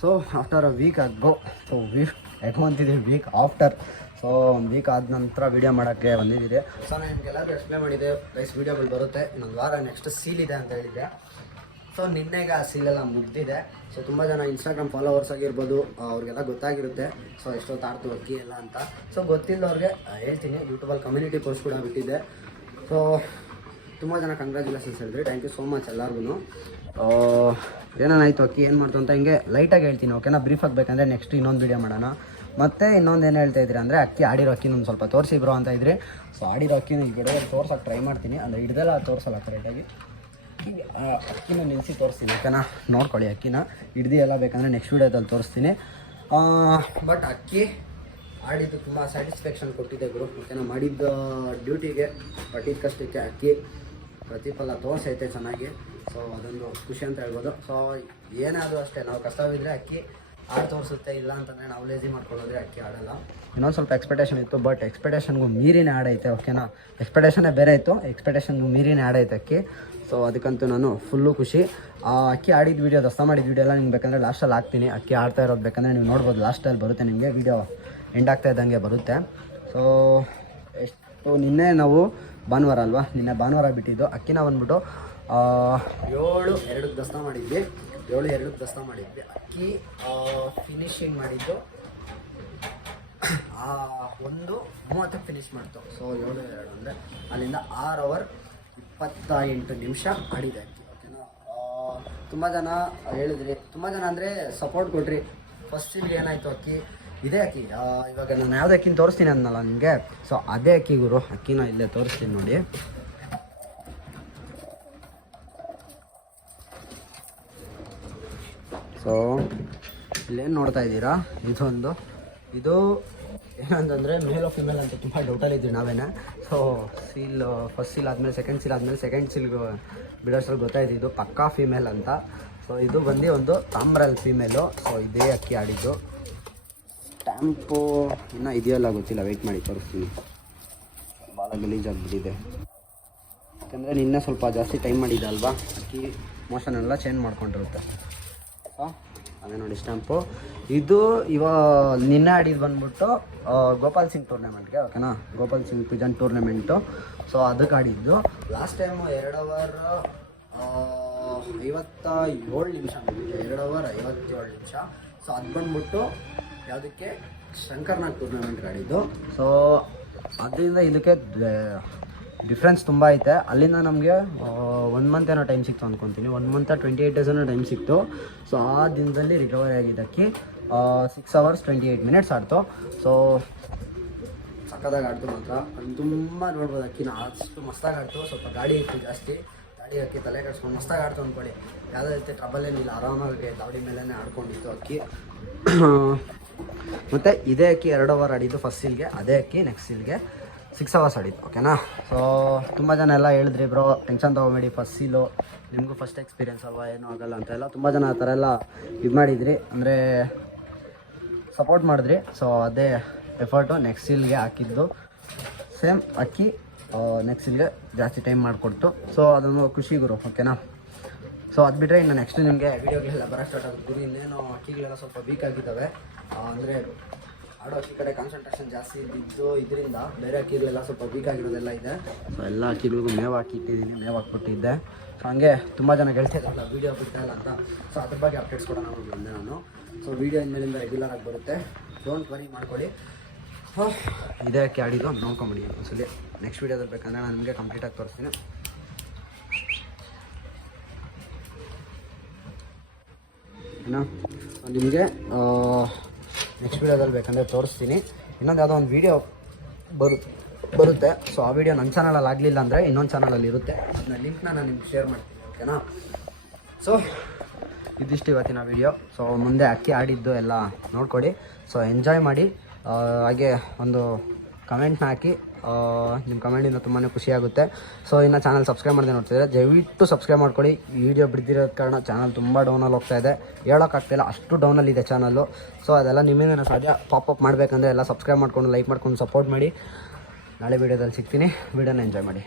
So after a week ಆಗೋ so week ಇದೆ week after so ಒಂದು ವೀಕ್ ಆದ ನಂತರ ವೀಡಿಯೋ ಮಾಡೋಕ್ಕೆ ಬಂದಿದ್ದೀರಿ. ಸೊ ನಾನು ನಿಮ್ಗೆಲ್ಲರಿಗೂ ಎಕ್ಸ್ಪ್ಲೇನ್ ಮಾಡಿದ್ದೆ ಪ್ರೈಸ್ ವೀಡಿಯೋಗಳು ಬರುತ್ತೆ. ಇನ್ನೊಂದು ವಾರ ನೆಕ್ಸ್ಟ್ ಸೀಲ್ ಇದೆ ಅಂತ ಹೇಳಿದ್ದೆ ಸೊ ನಿನ್ನೆಗೆ ಆ ಸೀಲೆಲ್ಲ ಮುಗ್ದಿದೆ. ಸೊ ತುಂಬ ಜನ ಇನ್ಸ್ಟಾಗ್ರಾಮ್ ಫಾಲೋವರ್ಸ್ ಆಗಿರ್ಬೋದು ಅವ್ರಿಗೆಲ್ಲ ಗೊತ್ತಾಗಿರುತ್ತೆ. ಸೊ ಎಷ್ಟೊತ್ತು ಆಡ್ತು ಅಕ್ಕಿ ಎಲ್ಲ ಅಂತ. ಸೊ ಗೊತ್ತಿಲ್ಲದವ್ರಿಗೆ ಆ, ಹೇಳ್ತೀನಿ. ಯೂಟ್ಯೂಬಲ್ಲಿ ಕಮ್ಯುನಿಟಿ ಪೋಸ್ಟ್ ಕೂಡ ಬಿಟ್ಟಿದ್ದೆ ಸೊ ತುಂಬ ಜನ ಕಂಗ್ರ್ಯಾಚುಲೇಷನ್ಸ್ ಹೇಳಿದ್ರಿ. ಥ್ಯಾಂಕ್ ಯು ಸೋ ಮಚ್ ಎಲ್ಲರಿಗೂ ಏನೇನಾಯ್ತು ಅಕ್ಕಿ, ಏನು ಮಾಡ್ತು ಅಂತ ಹಿಂಗೆ ಲೈಟಾಗಿ ಹೇಳ್ತೀನಿ ಓಕೆನಾ ಬ್ರೀಫ್ ಆಗಬೇಕಂದ್ರೆ ನೆಕ್ಸ್ಟ್ ಇನ್ನೊಂದು ವೀಡಿಯೋ ಮಾಡೋಣ. ಮತ್ತೆ ಇನ್ನೊಂದು ಏನು ಹೇಳ್ತಾ ಇದ್ರಿ ಅಂದರೆ ಅಕ್ಕಿ ಆಡಿರೋ ಅಕ್ಕಿನ ಒಂದು ಸ್ವಲ್ಪ ತೋರಿಸಿ ಬ್ರೋ ಅಂತ ಇದ್ರಿ. ಸೊ ಆಡಿರೋ ಅಕ್ಕಿನ ಈ ಗಿಡದಲ್ಲಿ ತೋರ್ಸೋಕೆ ಟ್ರೈ ಮಾಡ್ತೀನಿ. ಅಂದರೆ ಹಿಡ್ದೆಲ್ಲ ತೋರಿಸಲ್ಲ ಕರೆಕ್ಟಾಗಿ ಅಕ್ಕಿನ ನಿಲ್ಲಿಸಿ ತೋರಿಸ್ತೀನಿ ಓಕೆನಾ ನೋಡ್ಕೊಳ್ಳಿ ಅಕ್ಕಿನ. ಹಿಡ್ದು ಎಲ್ಲ ಬೇಕಂದರೆ ನೆಕ್ಸ್ಟ್ ವೀಡಿಯೋದಲ್ಲಿ ತೋರಿಸ್ತೀನಿ. ಬಟ್ ಅಕ್ಕಿ ಆಡಿದ್ದು ತುಂಬ ಸ್ಯಾಟಿಸ್ಫ್ಯಾಕ್ಷನ್ ಕೊಟ್ಟಿದೆ ಗುರು ಓಕೆನಾ ಮಾಡಿದ್ದ ಡ್ಯೂಟಿಗೆ ಬಟ್ ಕಷ್ಟಕ್ಕೆ ಅಕ್ಕಿ ಪ್ರತಿಫಲ ತೋರಿಸೈತೆ ಚೆನ್ನಾಗಿ. ಸೊ ಅದೊಂದು ಖುಷಿ ಅಂತ ಹೇಳ್ಬೋದು. ಸೊ ಏನಾದರೂ ಅಷ್ಟೇ, ನಾವು ಕಷ್ಟವಿದ್ರೆ ಅಕ್ಕಿ ಹಾಡು ತೋರಿಸುತ್ತೆ, ಇಲ್ಲ ಅಂತಂದರೆ ನಾವು ಲೇಜಿ ಮಾಡ್ಕೊಳ್ಳೋದ್ರೆ ಅಕ್ಕಿ ಆಡಲ್ಲ ಇನ್ನೊಂದು ಸ್ವಲ್ಪ ಎಕ್ಸ್ಪೆಕ್ಟೇಷನ್ ಇತ್ತು ಬಟ್ ಎಕ್ಸ್ಪೆಕ್ಟೇಷನ್ಗೂ ಮೀರಿನೇ ಆಡೈತೆ ಓಕೆನಾ ಎಕ್ಸ್ಪೆಕ್ಟೇಷನೇ ಬೇರೆ ಇತ್ತು ಎಕ್ಸ್ಪೆಕ್ಟೇಷನ್ಗೂ ಮೀರಿನೇ ಆಡೈತೆ ಅಕ್ಕಿ. ಸೊ ಅದಕ್ಕಂತೂ ನಾನು ಫುಲ್ಲು ಖುಷಿ. ಆ ಅಕ್ಕಿ ಆಡಿದ ವೀಡಿಯೋ ದಸ್ತ ಮಾಡಿದ ವೀಡಿಯೋ ಎಲ್ಲ ನಿಮ್ಗೆ ಬೇಕಂದರೆ ಲಾಸ್ಟಲ್ಲಿ ಹಾಕ್ತೀನಿ. ಅಕ್ಕಿ ಆಡ್ತಾ ಇರೋದು ಬೇಕಂದರೆ ನೀವು ನೋಡ್ಬೋದು ಲಾಸ್ಟಲ್ಲಿ ಬರುತ್ತೆ ನಿಮಗೆ. ವೀಡಿಯೋ ಎಂಡ್ ಆಗ್ತಾ ಇದ್ದಂಗೆ ಬರುತ್ತೆ. ಸೊ ಎಷ್ಟು, ನಿನ್ನೆ ನಾವು ಭಾನುವಾರ ಅಲ್ವಾ? ನಿನ್ನೆ ಭಾನುವಾರ ಬಿಟ್ಟಿದ್ದು. ಅಕ್ಕಿನ ಬಂದ್ಬಿಟ್ಟು ಏಳು ಎರಡಕ್ಕೆ ದಸ್ತ ಮಾಡಿದ್ವಿ. ಏಳು, ಎರಡು ದಸ್ತ ಮಾಡಿದ್ವಿ. ಅಕ್ಕಿ ಫಿನಿಶಿಂಗ್ ಮಾಡಿದ್ದು. ಒಂದು, ಮೂವತ್ತಕ್ಕೆ ಫಿನಿಶ್ ಮಾಡ್ತು. ಸೊ ಏಳು, ಎರಡು ಅಂದರೆ ಅಲ್ಲಿಂದ ಆರು ಅವರ್ ಇಪ್ಪತ್ತ ಎಂಟು ನಿಮಿಷ ಆಡಿದೆ ಅಕ್ಕಿ. ಓಕೆನಾ ತುಂಬ ಜನ ಹೇಳಿದ್ರಿ. ತುಂಬ ಜನ ಅಂದರೆ ಸಪೋರ್ಟ್ ಕೊಡ್ರಿ ಫಸ್ಟ್ ಇಲ್ಲಿ ಏನಾಯಿತು ಅಕ್ಕಿ? ಇದೇ ಅಕ್ಕಿ. ಇವಾಗ ನಾನು ಯಾವುದೇ ಅಕ್ಕಿನ ತೋರಿಸ್ತೀನಿ ಅಂದನಲ್ಲ ನಿಮಗೆ? ಸೊ ಅದೇ ಅಕ್ಕಿ ಗುರು. ಅಕ್ಕಿನ ಇಲ್ಲೇ ತೋರಿಸ್ತೀನಿ ನೋಡಿ. ಸೊ ಇಲ್ಲೇನು ನೋಡ್ತಾ ಇದ್ದೀರಾ? ಇದೊಂದು. ಇದು ಏನಂತಂದರೆ ಮೇಲ್ ಫಿಮೇಲ್ ಅಂತ ತುಂಬ ಡೌಟಲ್ಲಿ ಇದ್ವಿ ನಾವೇನೆ. ಸೊ ಸೀಲ್ ಫಸ್ಟ್ ಸೀಲ್ ಆದಮೇಲೆ ಸೆಕೆಂಡ್ ಸೀಲ್ ಆದಮೇಲೆ ಸೆಕೆಂಡ್ ಸೀಲ್ ಬಿಡೋಷ್ಟ್ರಲ್ಲಿ ಗೊತ್ತಾಯ್ತು. ಇದು ಪಕ್ಕಾ ಫಿಮೇಲ್ ಅಂತ. ಸೊ ಇದು ಬಂದು ಒಂದು ತಾಮ್ರಲ್ ಫಿಮೇಲು ಸೊ ಇದೇ ಅಕ್ಕಿ ಆಡಿದ್ದು. ಸ್ಟ್ಯಾಂಪು ಇನ್ನೂ ಇದೆಯಲ್ಲ ಗೊತ್ತಿಲ್ಲ ವೆಯ್ಟ್ ಮಾಡಿ, ತೋರಿಸ್ತೀನಿ. ಭಾಳ ಗಲೀಜಾಗ್ಬಿಟ್ಟಿದೆ ಯಾಕಂದರೆ ನಿನ್ನೆ ಸ್ವಲ್ಪ ಜಾಸ್ತಿ ಟೈಮ್ ಮಾಡಿದೆ ಅಲ್ವಾ? ಅಕ್ಕಿ ಮೋಷನ್ ಎಲ್ಲ ಚೇಂಜ್ ಮಾಡ್ಕೊಂಡಿರುತ್ತೆ ಅದೇ ನೋಡಿ ಸ್ಟ್ಯಾಂಪು ಇದು ಇವ ನಿನ್ನೆ ಆಡಿದ್ದು ಬಂದ್ಬಿಟ್ಟು ಗೋಪಾಲ್ ಸಿಂಗ್ ಟೂರ್ನಮೆಂಟ್ಗೆ ಓಕೆನಾ Gopal Singh pigeon tournament so ಅದಕ್ಕೆ ಆಡಿದ್ದು. ಲಾಸ್ಟ್ ಟೈಮು ಎರಡು ಅವರ್ ಐವತ್ತ ಏಳು ನಿಮಿಷ ಎರಡು ಅವರ್ ಐವತ್ತೇಳು ನಿಮಿಷ. ಸೊ ಅದು ಬಂದ್ಬಿಟ್ಟು ಯಾವುದಕ್ಕೆ? ಶಂಕರ್ನಾಗ್ ಟೂರ್ನಮೆಂಟ್ ಆಡಿದ್ದು. ಸೊ ಅದರಿಂದ ಇದಕ್ಕೆ ಡಿಫ್ರೆನ್ಸ್ ತುಂಬ ಐತೆ. ಅಲ್ಲಿಂದ ನಮಗೆ ಒನ್ ಮಂತ್ ಏನೋ ಟೈಮ್ ಸಿಕ್ತು ಅಂದ್ಕೊತೀನಿ one month twenty eight days ಏನೋ ಟೈಮ್ ಸಿಕ್ತು. ಸೊ ಆ ದಿನದಲ್ಲಿ ರಿಕವರಿ ಆಗಿದ್ದಕ್ಕೆ six hours twenty eight minutes ಆಡ್ತು. So ಸಕ್ಕದಾಗ ಆಡ್ತು ಮಾತ್ರ. ತುಂಬ ನೋಡ್ಬೋದು ಅಕ್ಕಿನ. ಅಷ್ಟು ಮಸ್ತಾಗಿ ಆಡ್ತು. ಸ್ವಲ್ಪ ಗಾಡಿ ಇತ್ತು ಜಾಸ್ತಿ. ಗಾಡಿ ಅಕ್ಕಿ ತಲೆ ಕಟ್ಸ್ಕೊಂಡು ಮಸ್ತಾಗಿ ಆಡ್ತು ಅಂದ್ಕೊಳ್ಳಿ ಯಾವುದೇ ರೀತಿ ಟ್ರಬಲ್ ಏನಿಲ್ಲ. ಆರಾಮಾಗಿ ಗಾಡಿ ಮೇಲೇ ಆಡ್ಕೊಂಡಿತ್ತು ಅಕ್ಕಿ. ಮತ್ತು ಇದೇ ಅಕ್ಕಿ ಎರಡು ಅವರ್ ಆಡಿದ್ದು ಫಸ್ಟ್ ಸೀಲ್ಗೆ ಅದೇ ಅಕ್ಕಿ ನೆಕ್ಸ್ಟ್ ಸೀಲ್ಗೆ ಸಿಕ್ಸ್ ಅವರ್ಸ್ ಆಡಿದ್ದು ಓಕೆನಾ ಸೊ ತುಂಬ ಜನ ಎಲ್ಲ ಹೇಳಿದ್ರಿ ಬ್ರೋ ಟೆನ್ಷನ್ ತೊಗೊಬೇಡಿ ಫಸ್ಟ್ ಸೀಲು ನಿಮಗೂ ಫಸ್ಟ್ ಎಕ್ಸ್ಪೀರಿಯನ್ಸ್ ಅಲ್ವಾ, ಏನೂ ಆಗಲ್ಲ ಅಂತ ಎಲ್ಲ ತುಂಬ ಜನ ಆ ಥರ ಎಲ್ಲ ಇದು ಮಾಡಿದ್ರಿ. ಅಂದರೆ ಸಪೋರ್ಟ್ ಮಾಡಿದ್ರಿ. ಸೊ ಅದೇ ಎಫರ್ಟು ನೆಕ್ಸ್ಟ್ ಸೀಲ್ಗೆ ಹಾಕಿದ್ದು. ಸೇಮ್ ಅಕ್ಕಿ ನೆಕ್ಸ್ಟ್ ಸೀಲ್ಗೆ ಜಾಸ್ತಿ ಟೈಮ್ ಮಾಡಿಕೊಡ್ತು. ಸೊ ಅದೊಂದು ಖುಷಿ ಗುರು ಓಕೆನಾ ಸೊ ಅದು ಬಿಟ್ಟರೆ ಇನ್ನು ನೆಕ್ಸ್ಟ್ ನಿಮಗೆ ವಿಡಿಯೋಗಳೆಲ್ಲ ಬರೋ ಸ್ಟಾರ್ಟ್ ಆಗುತ್ತೆ. ಗುರು, ಇನ್ನೇನು ಅಕ್ಕಿಗಳೆಲ್ಲ ಸ್ವಲ್ಪ ವೀಕ್ ಆಗಿದ್ದಾವೆ. ಅಂದರೆ ಆಡೋ ಅಕ್ಕಿ ಕಡೆ ಕಾನ್ಸಂಟ್ರೇಷನ್ ಜಾಸ್ತಿ ಇದ್ದಿದ್ದು, ಇದರಿಂದ ಬೇರೆ ಅಕ್ಕಿಗಳೆಲ್ಲ ಸ್ವಲ್ಪ ವೀಕ್ ಆಗಿರೋದೆಲ್ಲ ಇದೆ. ಸೊ ಎಲ್ಲ ಅಕ್ಕಿಗಳಿಗೂ ಮೇವು ಹಾಕಿ ಇಟ್ಟಿದ್ದೀನಿ, ಮೇವು ಹಾಕ್ಬಿಟ್ಟಿದ್ದೆ ಸೊ ಹಂಗೆ ತುಂಬ ಜನ ಹೇಳ್ತಿದ್ರಲ್ಲ ವೀಡಿಯೋ ಬಿಡ್ತಾ ಇಲ್ಲ ಅಂತ. ಸೊ ಅದ್ರ ಬಗ್ಗೆ ಅಪ್ಡೇಟ್ಸ್ ಕೂಡ ನಾನು ಬಂದೆ ನಾನು. ಸೊ ವೀಡಿಯೋ ಇನ್ಮೇಲಿಂದ ರೆಗ್ಯುಲರ್ ಆಗಿ ಬರುತ್ತೆ. ಡೋಂಟ್ ವರಿ ಮಾಡ್ಕೊಳ್ಳಿ. ಸೊ ಇದೇ ಅಕ್ಕಿ ಆಡಿದ್ದು ನೋಡ್ಕೊಂಬಿಡಿ ಒಂದ್ಸಲಿ ನೆಕ್ಸ್ಟ್ ವೀಡಿಯೋದಲ್ಲಿ ಬೇಕಂದ್ರೆ ನಾನು ನಿಮಗೆ ಕಂಪ್ಲೀಟಾಗಿ ತೋರಿಸ್ತೀನಿ. ಏನೋ? ನಿಮಗೆ ನೆಕ್ಸ್ಟ್ ವೀಡಿಯೋದಲ್ಲಿ ಬೇಕಂದರೆ ತೋರಿಸ್ತೀನಿ. ಇನ್ನೊಂದು ಯಾವುದೋ ಒಂದು ವೀಡಿಯೋ ಬರು ಬರುತ್ತೆ. ಸೊ ಆ ವಿಡಿಯೋ ನನ್ನ ಚಾನಲಲ್ಲಿ ಆಗಲಿಲ್ಲ ಅಂದರೆ ಇನ್ನೊಂದು ಚಾನಲಲ್ಲಿ ಇರುತ್ತೆ. ಅದನ್ನ ಲಿಂಕ್ನ ನಾನು ನಿಮ್ಗೆ ಶೇರ್ ಮಾಡ್ತೀನಿ ಓಕೆನಾ ಸೊ ಇದಿಷ್ಟು ಇವತ್ತಿನ ವೀಡಿಯೋ ಸೊ ಮುಂದೆ ಅಕ್ಕಿ ಆಡಿದ್ದು ಎಲ್ಲ ನೋಡ್ಕೊಡಿ. ಸೊ ಎಂಜಾಯ್ ಮಾಡಿ ಹಾಗೆ ಒಂದು ಕಮೆಂಟ್ನ ಹಾಕಿ. ನಿಮ್ಮ ಕಮೆಂಟಿಂದ ತುಂಬಾ ಖುಷಿಯಾಗುತ್ತೆ ಸೊ ಇನ್ನು ಚಾನಲ್ ಸಬ್ಸ್ಕ್ರೈಬ್ ಮಾಡದೆ ನೋಡ್ತಿದ್ರೆ, ದಯವಿಟ್ಟು ಸಬ್ಸ್ಕ್ರೈಬ್ ಮಾಡ್ಕೊಳ್ಳಿ. ವೀಡಿಯೋ ಬಿಡ್ದಿರೋದ ಕಾರಣ ಚಾನಲ್ ತುಂಬ ಡೌನಲ್ಲಿ ಹೋಗ್ತಾ ಇದೆ. ಹೇಳೋಕ್ಕಾಗ್ತಿಲ್ಲ, ಅಷ್ಟು ಡೌನಲ್ಲಿ ಇದೆ ಚಾನಲ್ಲು ಸೊ ಅದೆಲ್ಲ ನಿಮ್ಮಿಂದ ಸಾಧ್ಯ. ಪಾಪಪ್ ಮಾಡಬೇಕಂದ್ರೆ ಎಲ್ಲ ಸಬ್ಸ್ಕ್ರೈಬ್ ಮಾಡ್ಕೊಂಡು ಲೈಕ್ ಮಾಡ್ಕೊಂಡು ಸಪೋರ್ಟ್ ಮಾಡಿ. ನಾಳೆ ವೀಡಿಯೋದಲ್ಲಿ ಸಿಗ್ತೀನಿ. ವೀಡಿಯೋನ ಎಂಜಾಯ್ ಮಾಡಿ.